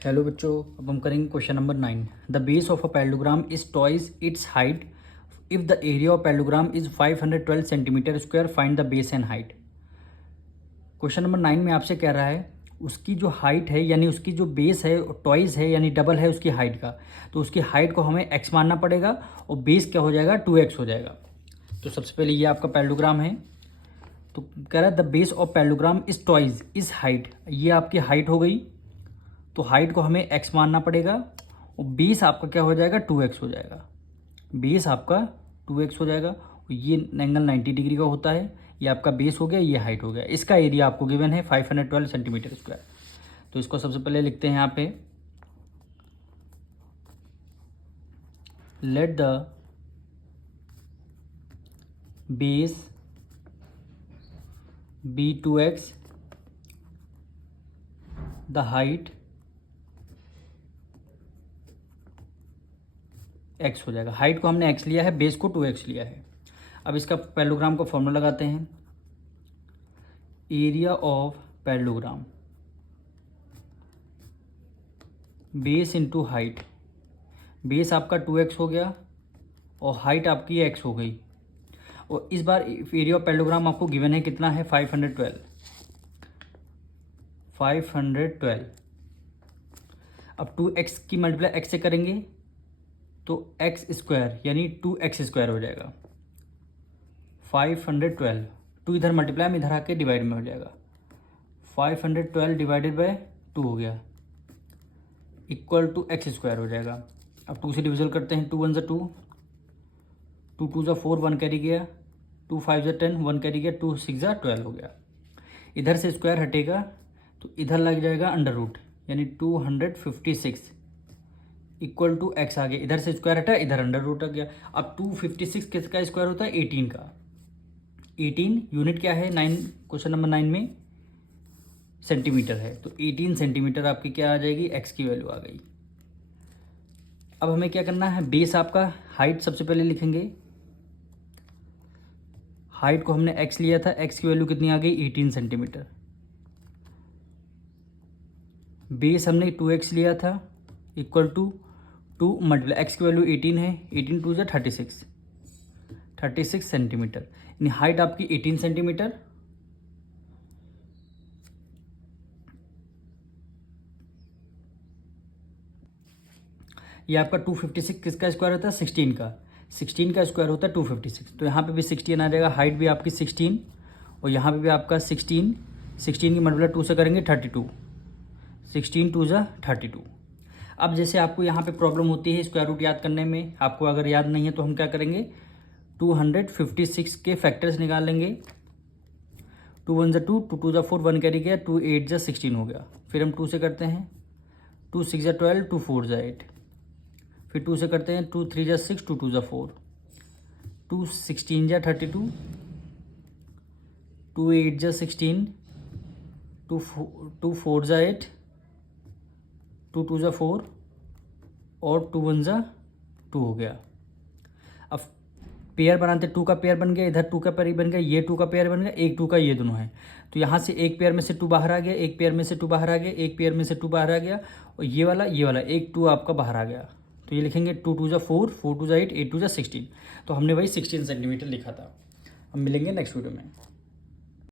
Hello बच्चों, अब हम करेंगे question number 9। The base of a parallelogram is twice its height if the area of parallelogram is 512 centimetre square, find the base and height. Question number 9 में आपसे कह रहा है उसकी जो हाइट है यानी उसकी जो बेस है ट्वाइस है यानी डबल है उसकी हाइट का, तो उसकी हाइट को हमें x मानना पड़ेगा और बेस क्या हो जाएगा 2x हो जाएगा। तो सबसे पहले ये आपका पैरेललोग्राम है, तो कह रहा है the base of parallelogram is twice is height, ये आपकी हाइट हो गई, तो हाइट को हमें x मानना पड़ेगा और बेस आपका क्या हो जाएगा 2x हो जाएगा। बेस आपका 2x हो जाएगा और ये एंगल 90 डिग्री का होता है। ये आपका बेस हो गया, ये हाइट हो गया। इसका एरिया आपको गिवन है 512 सेंटीमीटर स्क्वायर। तो इसको सबसे पहले लिखते हैं यहाँ पे, let the base be 2x, the height x हो जाएगा। हाइट को हमने x लिया है, बेस को 2x लिया है। अब इसका पैरेललोग्राम का फॉर्मूला लगाते हैं, area of parallelogram base into height. Base आपका 2x हो गया और हाइट आपकी x हो गई, और इस बार एरिया ऑफ पैरेललोग्राम आपको गिवन है कितना है 512। अब 2x की मल्टीप्लाई x से करेंगे तो x स्क्वायर यानी 2x स्क्वायर हो जाएगा। 512 2 इधर मल्टीप्लाई में इधर आके डिवाइड में हो जाएगा। 512 डिवाइडेड बाय 2 हो गया, इक्वल टू x स्क्वायर हो जाएगा। अब 2 से डिविजन करते हैं, 2 1 ज़ा 2, 2 2 ज़ा 4, 1 कैरी गया, 2 5 ज़ा 10, 1 कैरी गया, 2 6 ज़ा 12 हो गया। इधर से स्क्वायर हटेगा तो इधर लग जाएगा अंडर रूट, यानी 256 इक्वल टू x आ गया। इधर से स्क्वायर हटा, इधर अंडर रूट आ गया। अब 256 किसका स्क्वायर होता है 18 का। 18 यूनिट क्या है 9 क्वेश्चन नंबर 9 में सेंटीमीटर है, तो 18 सेंटीमीटर आपकी क्या आ जाएगी x की वैल्यू आ गई। अब हमें क्या करना है, बेस आपका हाइट सबसे पहले लिखेंगे। हाइट को हमने x लिया था, x की वैल्यू कितनी आ गई 18 सेंटीमीटर। बेस हमने 2x लिया था, इक्वल टू 2 मल्टीप्लाई x की वैल्यू 18 है, 18 2 ज़ा 36 सेंटीमीटर, यानी हाइट आपकी 18 सेंटीमीटर। ये आपका 256 किसका स्क्वायर होता है 16 का। 16 का स्क्वायर होता है 256, तो यहाँ पे भी 16 आ जाएगा। हाइट भी आपकी 16 और यहाँ पे भी आपका 16 की मल्टीप्लाई 2 से करेंगे 32, 16 2 ज़ा 32। अब जैसे आपको यहाँ पे प्रॉब्लम होती है स्क्वायर रूट याद करने में, आपको अगर याद नहीं है तो हम क्या करेंगे 256 के फैक्टर्स निकाल लेंगे। 2 1 ज़ा 2, 2 2 ज़ा 4, 1 कैरी गया, 2 8 ज़ा 16 हो गया। फिर हम 2 से करते हैं, 2 6 ज़ा 12, 2 4 ज़ा 8। फिर 2 से करते हैं, 2 3 ज़ा 6, 2 2 ज़ा 4, 2 16 ज़ा 32, 2 8 ज़ा 16, 2 4 ज़ा 8, 2 2 ज़ा 4 और 2 1 ज़ा 2 हो गया। अब पेयर बनाते, 2 का पेयर बन गया, इधर 2 का पेयर बन गया, ये 2 का पेयर बन गया, एक 2 का ये दोनों है। तो यहाँ से एक पेयर में से 2 बाहर आ गया, एक पेयर में से 2 बाहर आ गया, एक पेयर में से 2 बाहर आ गया, और ये वाला एक 2 आपका बाहर आ गया। तो ये लिखेंगे 2 2 ज़ा 4, 4 2 ज़ा 8, 8 2 ज़ा 16। तो हमने वही 16 सेंटीमीटर लिखा था। हम मिलेंगे नेक्स्ट वीडियो में।